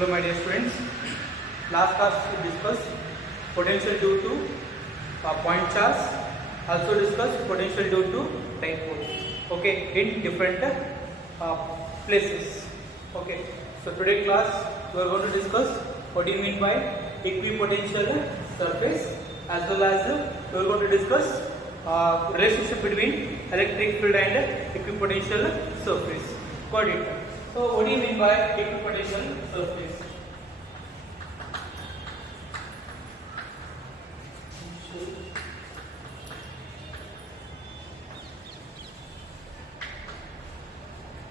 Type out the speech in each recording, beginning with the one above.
Hello my dear students. Last class we discussed potential due to point charge. Also discussed potential due to dipole. Okay, in different places. Okay. So today class we are going to discuss what do you mean by equipotential surface, as well as we are going to discuss relationship between electric field and equipotential surface. Got it? So what do you mean by equipotential surface?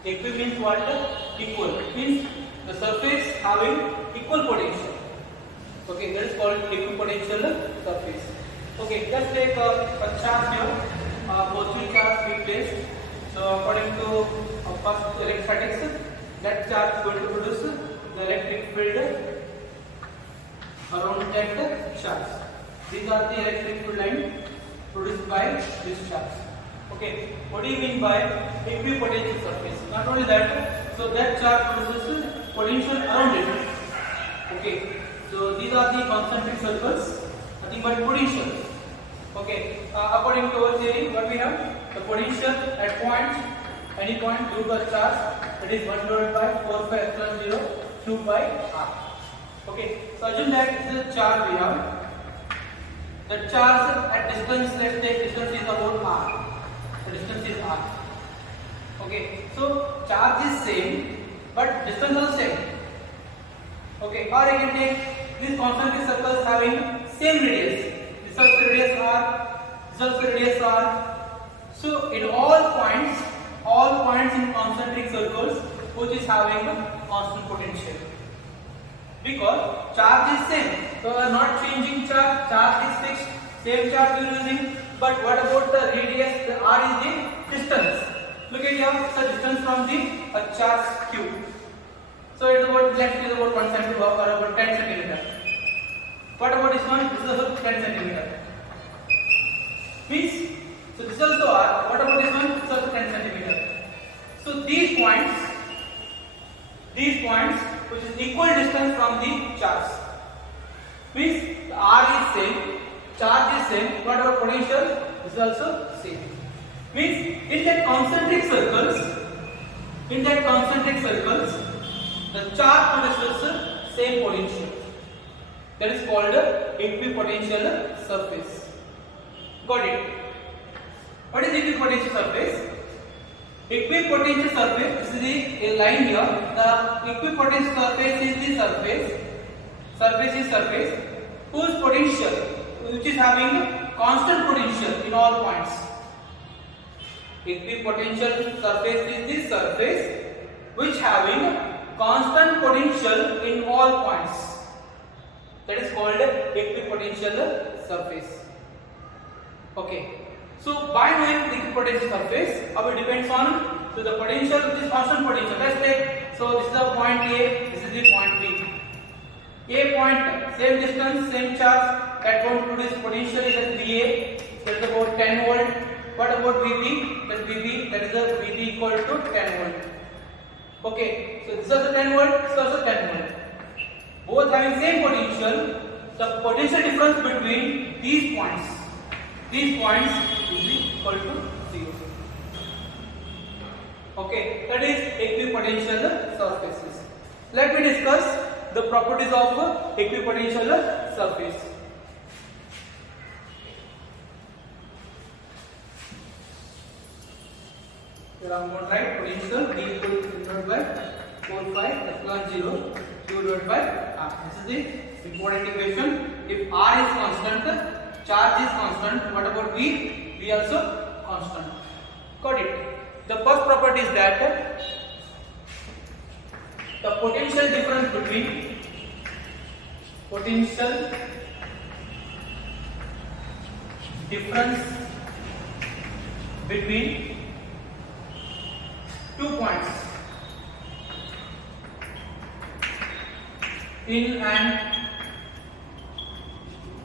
Equi means what? Equal. Means the surface having equal potential. Okay, that is called equipotential surface. Okay, just take a charge here. Positive charge we placed. So according to first electrostatics, that charge is going to produce the electric field around that charge. These are the electric field lines produced by this charge. Okay, what do you mean by equipotential surface? Not only that, so that charge produces potential around it. Okay, so these are the concentric circles, nothing but potential. Okay, according to our theory, what we have? The potential at point, any point due to a charge, that is 1 divided by 4 pi epsilon 0 q by r. Okay, so assume that this is a charge we have. The charge at distance, let's take distance is about r. The distance is r. Okay, so charge is same, but distance also same. Okay, or I can take these concentric circles having same radius. This also radius r, this also radius r. So in all points in concentric circles, which is having a constant potential, because charge is same. So we are not changing charge. Charge is fixed. Same charge we are using. But what about the radius? The r is the distance. Look at here, the distance from the charge q. So it is about length is about 1 cm or about 10 cm. What about this one? This is about 10 cm. Means, so this is also r. What about this one? This is also 10 cm. So these points, which is equal distance from the charge, means the r is same, charge is same. What about potential? This is also same. Means in that concentric circles, the charge produces same potential. That is called equipotential surface. Got it? What is equipotential surface? Equipotential surface, this is the line here. The equipotential surface is the surface whose potential, which is having constant potential in all points. Equipotential surface is the surface which having constant potential in all points. That is called equipotential surface. Okay. So by knowing the equipotential surface, it depends on the potential, which is constant potential. Let's take, so this is the point A, this is the point B. A point, same distance, same charge, that going to produce potential is at VA, that is about 10 volt. What about VB? That is VB, that is a VB equal to 10 volt. Okay, so this is also 10 volt, this is also 10 volt. Both having same potential, the potential difference between these points is equal to 0. Okay, that is equipotential surfaces. Let me discuss the properties of equipotential surface. Here I am going to write potential V equal to divided by 4 pi epsilon 0 q divided by r. This is the important equation. If r is constant, charge is constant. What about V? V also constant. Got it? The first property is that the potential difference between two points in an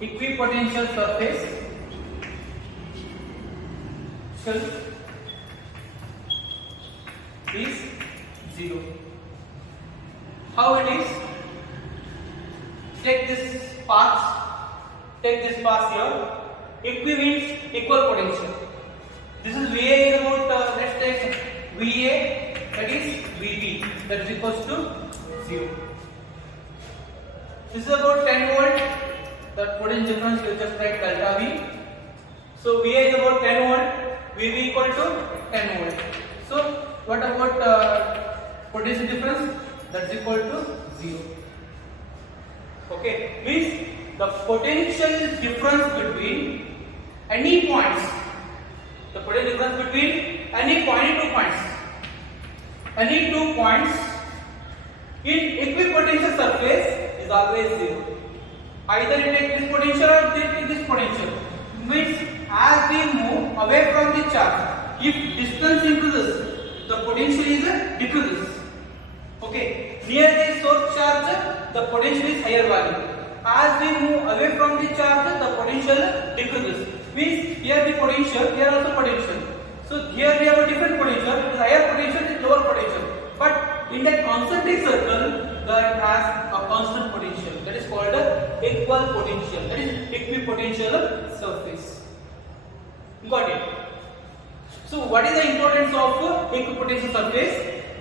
equipotential surface is 0. How it is? take this path here. Equi means equal potential. This is VA is about let's take VA, that is VB, that is equals to 0. This is about 10 volt. The potential difference will just write delta V. So VA is about 10 volt, VB equal to 10 volt. So what about potential difference? That's equal to 0. Okay, means the potential difference between any points, the potential difference between any 2 points, any 2 points in equipotential surface is always 0. Either you take this potential or you take this potential. Means as we move away from the charge, if distance increases, the potential is decreases. Okay, near the source charge, the potential is higher value. As we move away from the charge, the potential decreases. Means here the potential, here also potential. So here we have a different potential, it is higher potential, it is lower potential. But in that concentric circle, that has a constant potential. That is called a equal potential. That is equipotential surface. Got it? So what is the importance of equipotential surface?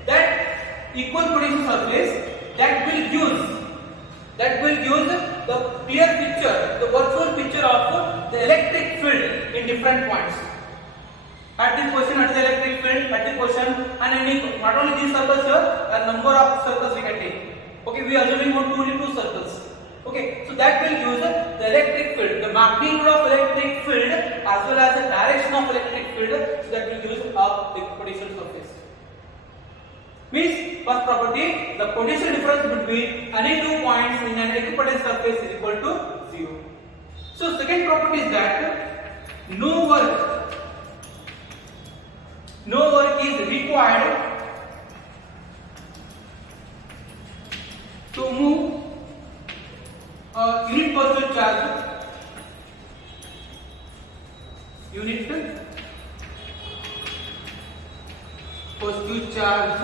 That equal potential surface that will give the clear picture, the virtual picture of the electric field in different points. At this position, at the electric field, at the position, and any, not only these circles here, a number of circles we can take. Okay, we are assuming only 2 circles. Okay, so that will use the electric field, the magnitude of electric field as well as the direction of electric field, so that will use a potential surface. Means first property, the potential difference between any 2 points in an equipotential surface is equal to 0. So second property is that no work is required to move a unit positive charge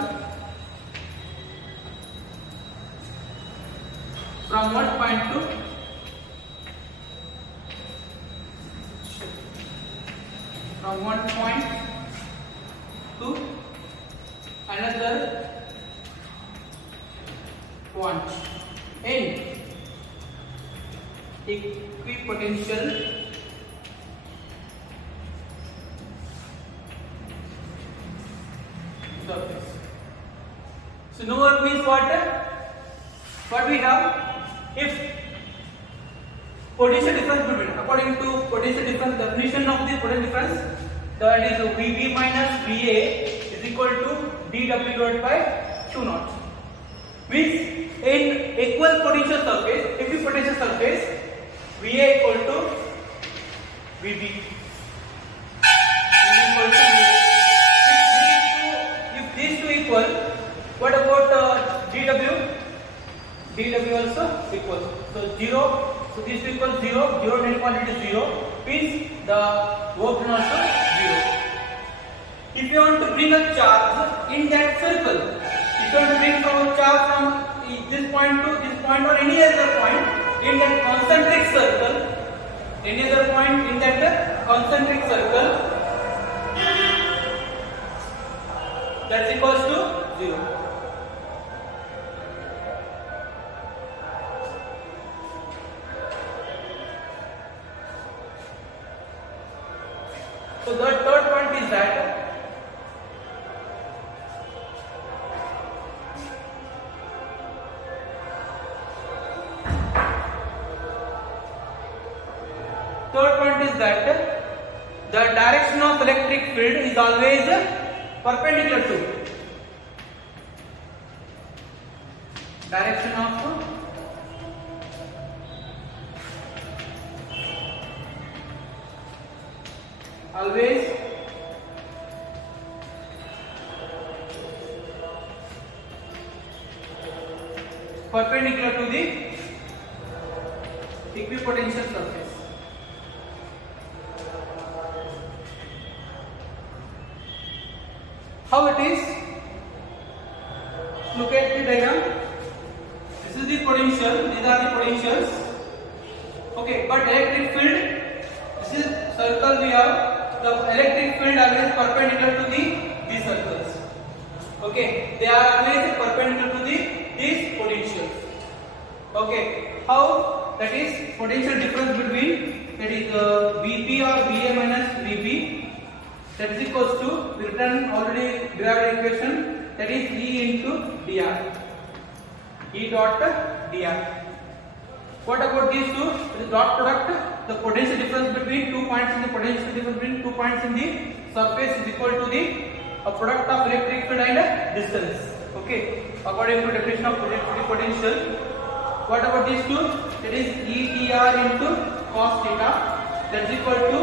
from one point to another point in equipotential surface. So no work means what we have? If potential difference between, according to potential difference definition of the potential difference, that is VB minus VA is equal to dW divided by Q naught. Means in equal potential surface, equipotential surface, VA equal to VB. If these two equal, what about dW? dW also equal. So 0. So these two equal 0. 0 net quantity is 0. Means the work done also 0. If you want to bring a charge in that circle, if you want to bring some charge from this point to this point or any other point in that concentric circle, any other point in that concentric circle, that's equals to 0. So the third point is that the direction of electric field is always perpendicular to direction of always perpendicular to the equipotential surface. How it is? Look at the diagram. This is the potential, these are the potentials. Okay, but electric field, this is circle we have, the electric field always perpendicular to these circles. Okay, they are always perpendicular to these potentials. Okay, how? That is potential difference between, that is Vp or Va minus Vp, that is equals to, we written already derived equation, that is E into dr, E dot dr. What about these two? The dot product, the potential difference between 2 points in the potential difference between 2 points in the surface is equal to the product of electric field and distance. Okay, according to definition of potential. What about these two? That is E dr into cos theta, that is equal to,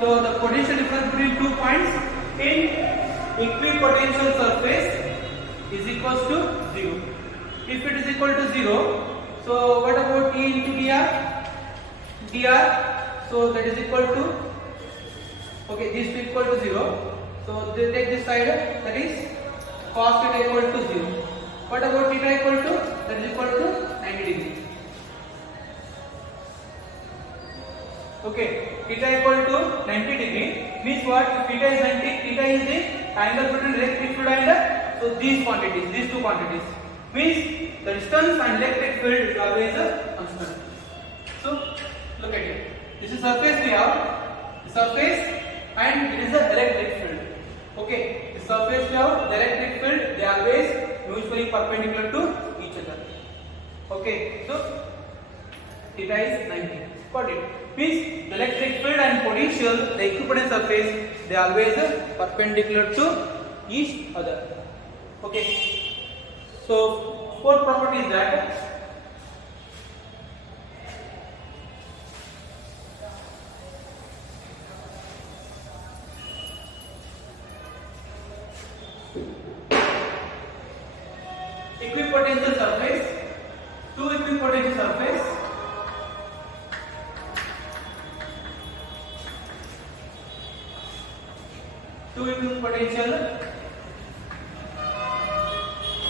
so the potential difference between 2 points in equipotential surface is equals to 0. If it is equal to 0, so what about E into dr? Dr, so that is equal to, okay, these two equal to 0. So they take this side, that is cos theta equal to 0. What about theta equal to, that is equal to 90 degree. Okay, theta equal to 90 degree means what? If theta is 90, theta is the angle between electric field and, so these quantities, these two quantities, means the distance and electric field is always a constant. So look at it. This is surface we have, the surface, and it is the electric field. Okay, the surface we have, the electric field, they are always mutually perpendicular to each other. Okay, so theta is 90. Got it? Means the electric field and potential, the equivalent surface, they are always perpendicular to each other. Okay. So fourth property is that equipotential surface, two equipotential surface, two equipotential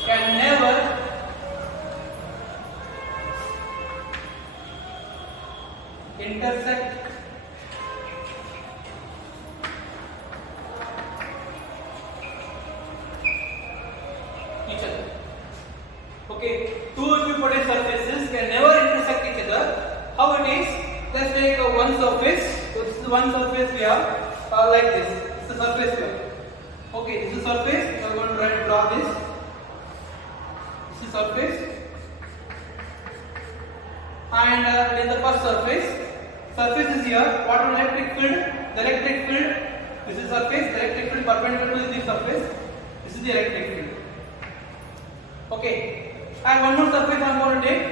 can never intersect each other. Okay, two equipotential surfaces can never intersect each other. How it is? Let's take one surface. So this is one surface we have, like this. This is the surface we have. Okay, this is surface. So we are going to draw this. This is surface, and in the first surface, surface is here. What is electric field? The electric field. This is surface. The electric field perpendicular to the surface. This is the electric field. Okay. And one more surface I am going to take.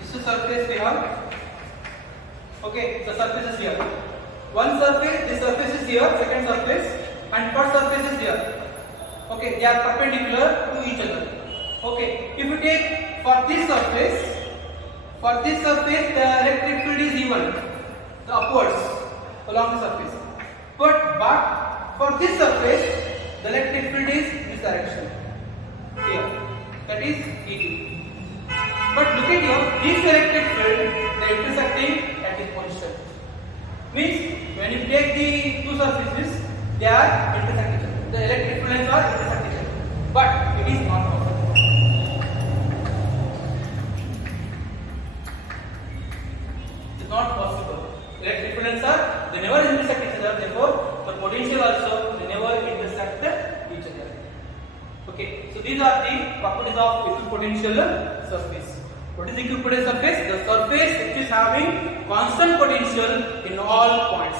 This is surface we have. Okay, the surface is here. One surface, this surface is here, second surface, and first surface is here. Okay, they are perpendicular to each other. Okay, if you take for this surface the electric field is even, the upwards along the surface. But for this surface, the electric field is this direction. Here, that is E2. But look at here, this electric field, they are intersecting at this position. Means when you take the two surfaces, they are intersecting each other. The electric field lines are intersecting each other. But it is not possible. It is not possible. Electric field lines are, they never intersect each other. Therefore, the potential also, they never intersect each other. Okay, so these are the properties of equipotential surface. What is equipotential surface? The surface which is having constant potential in all points.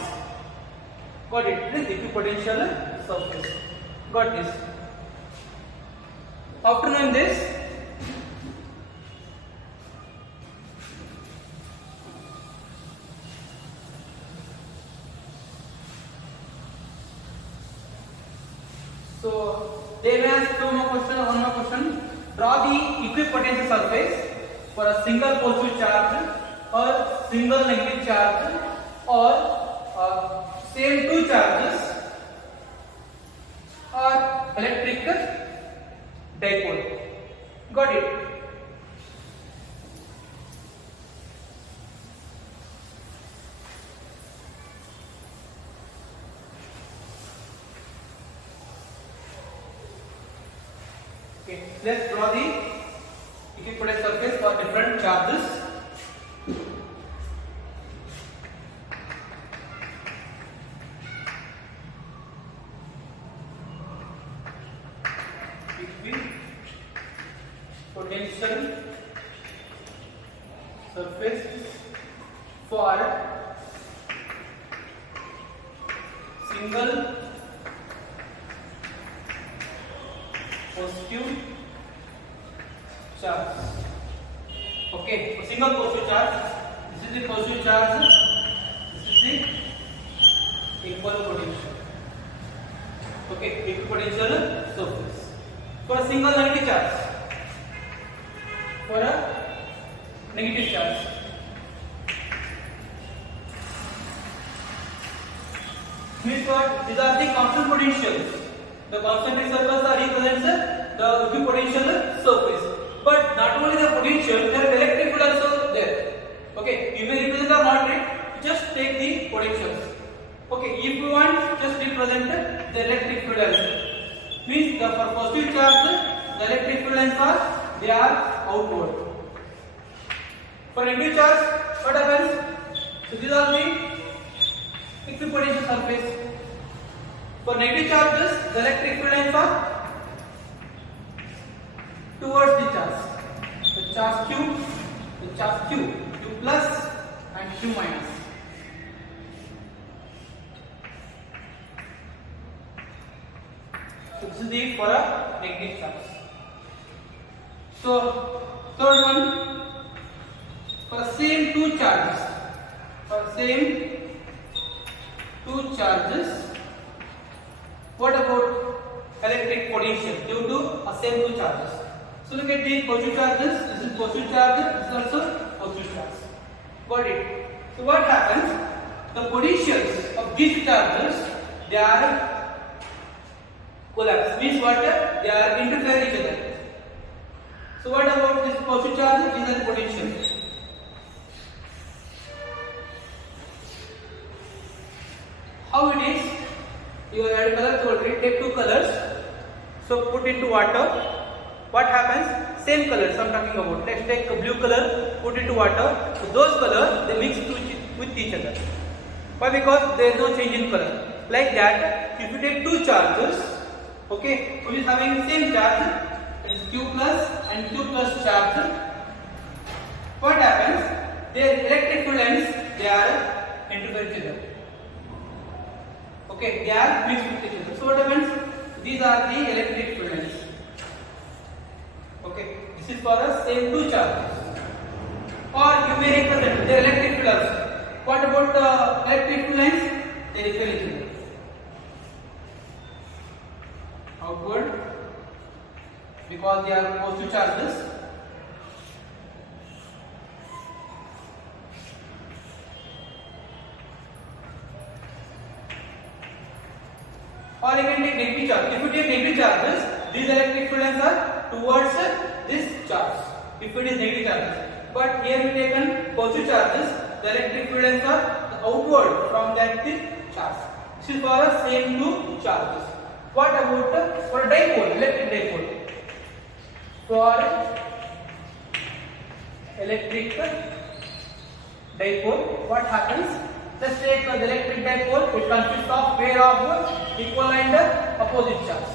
Got it? It is equipotential surface. Got this? After knowing this, so they may ask two more questions, one more question. Draw the equipotential surface for a single positive charge or single negative charge or same two charges or electric dipole. Got it? Okay, let's draw the equipotent surface for different charges. Potential surface for single positive charge. Okay, for single positive charge, this is the positive charge, this is the equal potential. Okay, equipotential surface. For a single negative charge, for a negative charge, means what? These are the constant potentials. The concentric circles are represents the equipotential surface. But not only the potential, there is electric field also there. Okay, you may represent or not it. Just take the potentials. Okay, if you want, just represent the electric field also. Means the for positive charge, the electric field lines are they are outward. For negative charge, what happens? So these are the equipotential surface. For negative charges, the electric field lines are towards the charge. The charge Q plus and Q minus. So this is the for a negative charge. So third one, for same two charges, what about electric potential due to a same two charges? So look at the positive charges. This is positive charge. This is also positive charge. Got it? So what happens? The potentials of these charges, they are collapse. Means what? They are interfere each other. So what about this positive charge? These are the potentials. How it is? You add color to it. Take two colors. So put into water. What happens? Same colors I'm talking about. Let's take a blue color, put into water. So those colors they mix with each other. Why? Because there is no change in color. Like that, if you take two charges, okay, which is having the same charge, it is Q plus and Q plus charge. What happens? Their electric field lines they are interfering each other. Okay, they are mixed with each other. So what happens? These are the electric field lines. Okay, this is for the same two charges. Or you may represent the electric field also. What about the electric field lines? They repel each other. Outward, because they are positive charges. Or you can take negative charge. If you take negative charges, these electric field lines are towards this charge. If it is negative charges, but here we taken positive charges, the electric field lines are outward from that charge. This is for the same two charges. What about for dipole, electric dipole? For electric dipole, what happens? Let's take the electric dipole. It consists of pair of equal and opposite charge.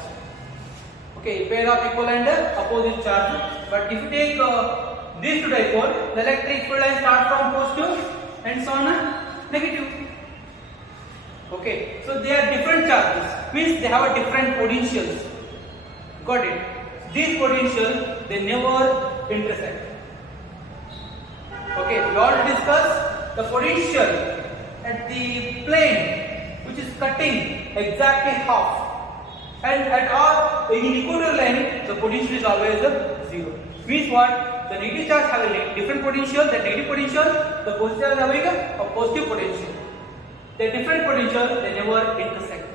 Okay, pair of equal and opposite charge. But if you take these two dipole, the electric field lines start from positive and so on negative. Okay, so they are different charges. Means they have a different potentials. Got it? These potentials they never intersect. Okay, we already discussed the potential at the plane which is cutting exactly half, and at our in equatorial line the potential is always 0. Means what? The negative charge have a different potential. The negative potential, the positive charge having a positive potential. The different potential they never intersect.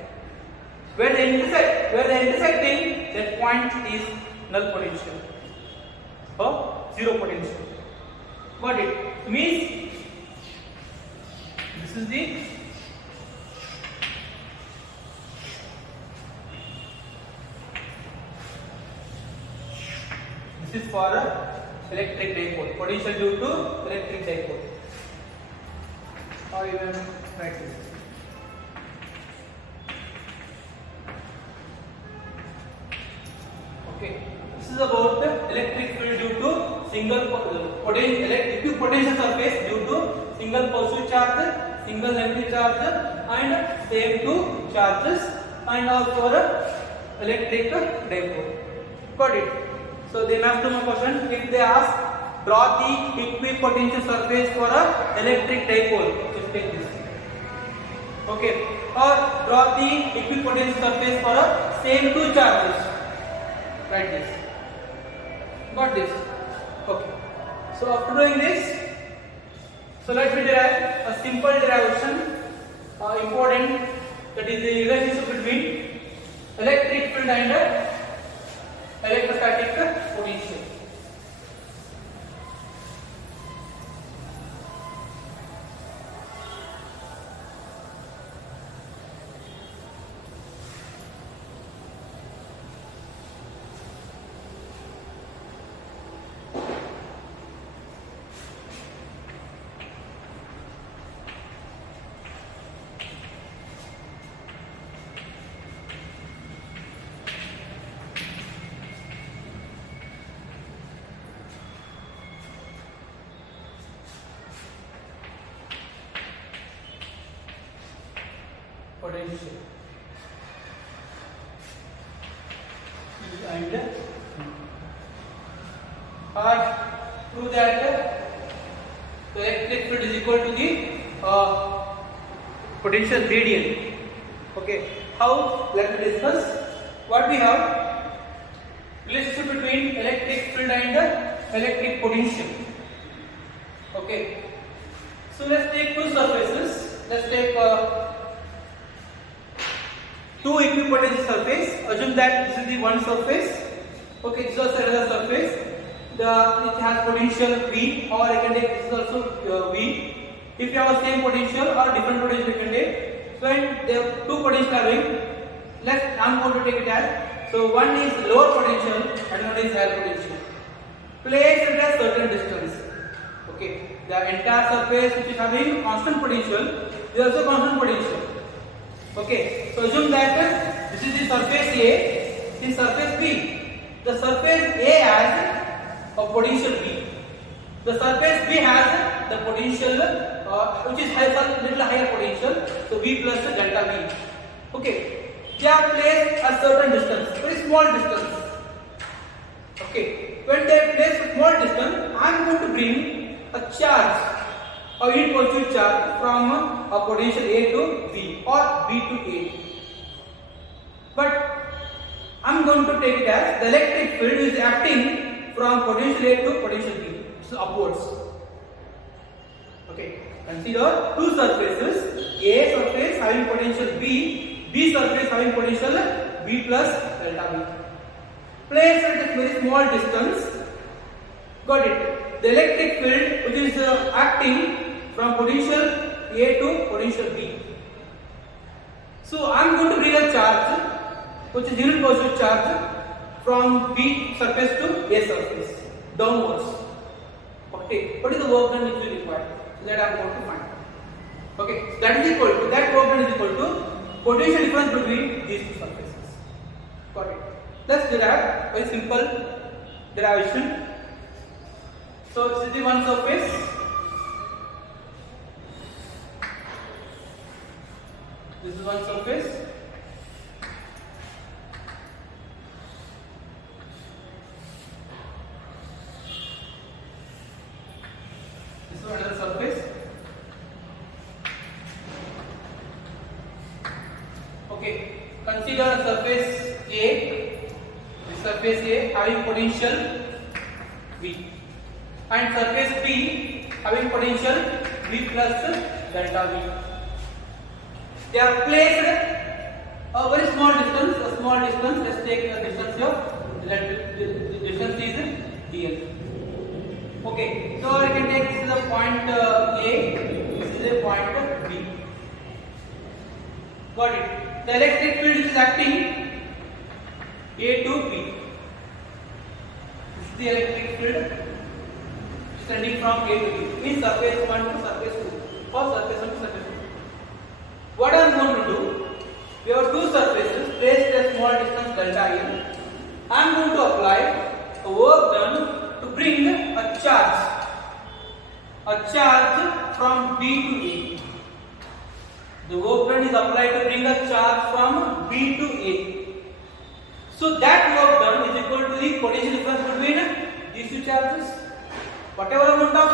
Where they intersecting, that point is null potential or zero potential. Got it? Means this is the This is for electric dipole, potential due to electric dipole. Or even write this. Okay, this is about the electric field due to single potential surface due to single positive charge, single negative charge, and same two charges, and also electric dipole. Got it? So they ask two more question. If they ask draw the equipotential surface for a electric dipole, just take this. Okay, or draw the equipotential surface for a same two charges. Write this. Got this? Okay. So after doing this, so let me derive a simple derivation, important, that is the relationship between electric field and electrostatic potential. Potential and prove that the electric field is equal to the potential gradient. Okay, how? Let me discuss. What we have, relationship between electric field and electric potential. Okay, so let's take two surfaces. Let's take two equipotential surface. Assume that this is the one surface. Okay, this is also another surface. It has potential V, or I can take this is also V. If you have the same potential or different potential, you can take. So when there are two potential having, I'm going to take it as, so one is lower potential and one is higher potential. Place it at a certain distance. Okay, the entire surface which is having constant potential, there is also constant potential. Okay, so assume that this is the surface A, this surface B. The surface A has a potential V. The surface B has the potential which is little higher potential, so V plus delta V. Okay, they are placed at certain distance, very small distance. Okay, when they are placed at small distance, I am going to bring a charge, a unit positive charge from a potential A to V or B to A. But I am going to take it as the electric field is acting from potential A to potential B, so upwards. Okay, consider two surfaces, A surface having potential B, B surface having potential B plus delta V. Place at a very small distance. Got it? The electric field which is acting from potential A to potential B. So I am going to bring a charge which is unit positive charge from B surface to A surface downwards. Okay, what is the work done which will require? So that I am going to find. Okay, so that is equal to, that work done is equal to potential difference between these two surfaces. Got it? Let's derive very simple derivation. So this is the one surface. This is one surface. This is another surface. Okay, consider a surface A. This surface A having potential V, and surface B having potential V plus delta V. They are placed a very small distance, let's take a distance here, the distance is dl. Okay, so I can take this is a point A, this is a point B. Got it? The electric field is acting A to B. the electric field extending from A to B. Means surface 1 to surface 2 or surface 1 to surface 2. What I am going to do? We have two surfaces placed at a small distance delta L. I am going to apply a work done to bring a charge from B to A. The work done is applied to bring a charge from B to A. So that work done is equal to the potential difference between these two charges. Whatever amount of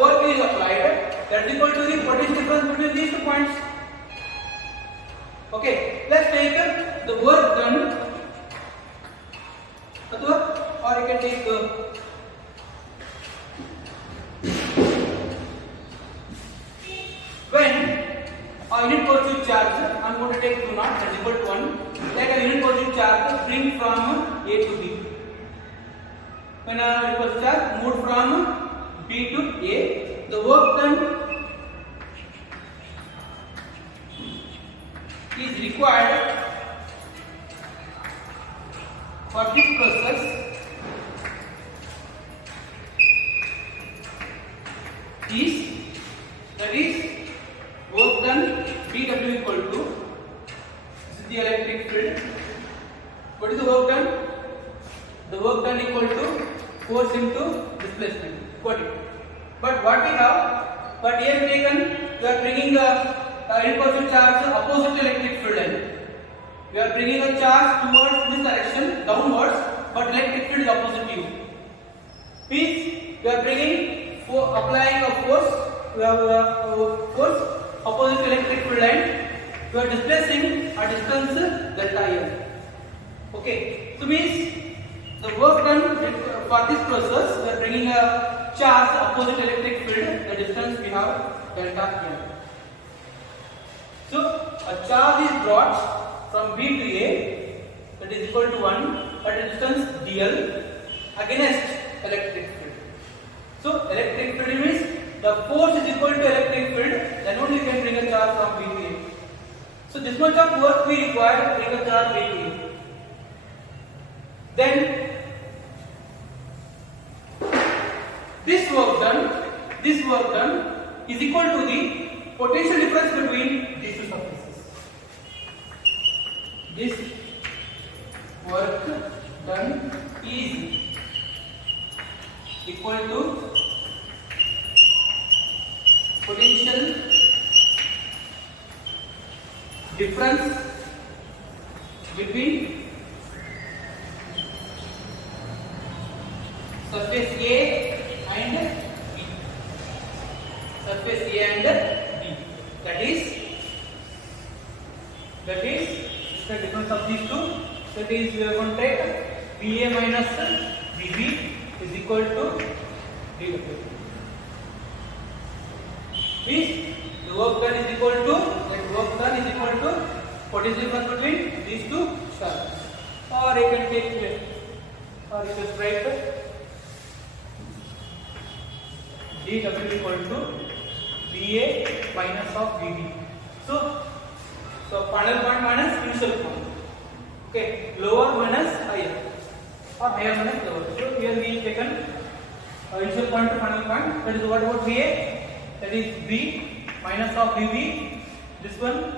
work is applied, that is equal to the potential difference between these 2 points. Okay, let's take the work done, or you can take when a unit positive charge, I am going to take 2 naught, that is equal to 1, like a unit positive charge bring from A to B. When a unit positive charge moved from B to A, the work done is required for this process is, that is work done dW equal to, this is the electric field. What is the work done? The work done equal to force into displacement. Got it? But what we have, but here taken, we are bringing a positive charge opposite to electric field line. We are bringing a charge towards this direction, downwards, but electric field is opposite to you. Means we are bringing, applying a force, we have a force opposite to electric field line. We are displacing a distance delta L. Okay, so means the work done for this process, we are bringing a charge opposite electric field. The distance we have delta L. So a charge is brought from B to A, that is equal to 1 at a distance dl against electric field. So electric field means the force is equal to electric field, then only you can bring a charge from B to A. So this much of work we require to bring a charge B to A. Then this work done is equal to the potential difference between these two surfaces. This work done is equal to potential difference between surface A and B. Surface A and B. That is the difference of these two. That is, we are going to take BA minus BB is equal to dW. Means the work done is equal to potential difference between these two charges. Or you can take, or you just write dW equal to BA minus of BB. So final point minus initial point. Okay, lower minus higher, or higher minus lower. So here we have taken initial point to final point. That is what about BA? That is B minus of BB. This one,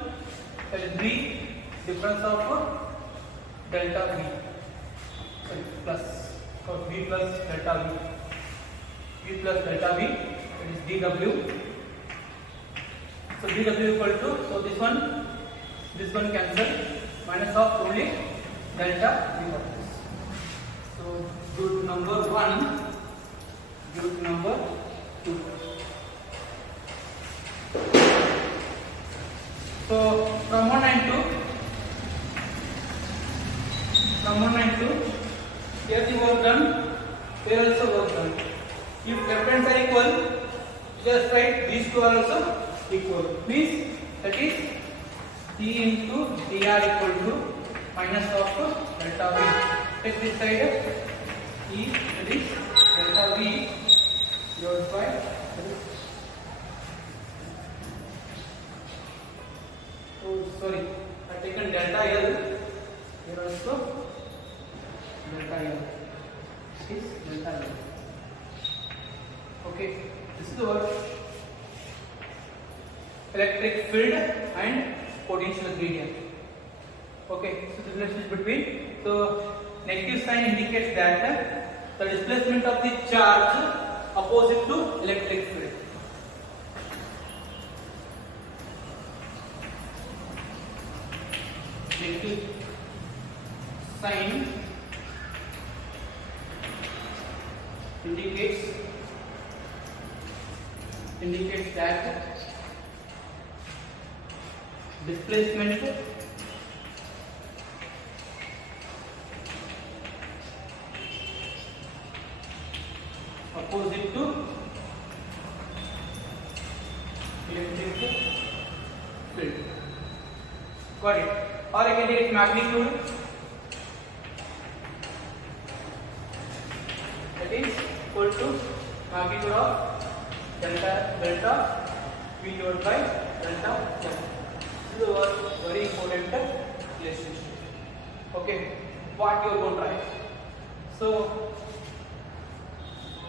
that is B difference of delta B. Sorry, plus, or B plus delta B. B plus delta B, that is dW. So dW equal to, so this one cancel, minus of only delta B of this. So go to number 1, go to number 2. So from 192, here the work done, here also work done. If left hand side equal, just write these two are also equal. Means that is C into dr equal to minus of delta V. Take this side, E, that is delta V divided by, oh sorry, I have taken delta L, here also delta L, it is delta Okay, this is our electric field and potential gradient. Okay, so the relationship between, so negative sign indicates that the displacement of the charge opposite to electric field. Negative sign indicates that displacement opposite to electric field. Got it? Or I can take its magnitude, that is equal to magnitude of delta V divided by delta M. This is a very important relationship. Okay, what you are going to write? So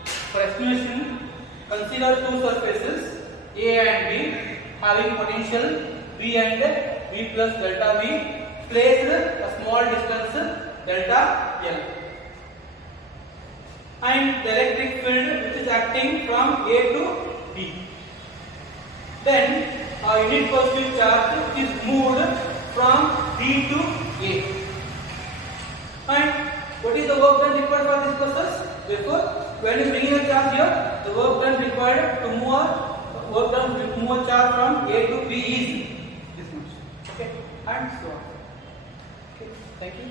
for explanation, consider two surfaces A and B having potential V and V plus delta V placed a small distance delta L, and the electric field which is acting from A to B. Then a unit positive charge is moved from B to A. And what is the work done required for this process? Therefore, when you bring in a charge here, the work done required to move a charge from A to B is this much. Okay, and so on. Okay, thank you.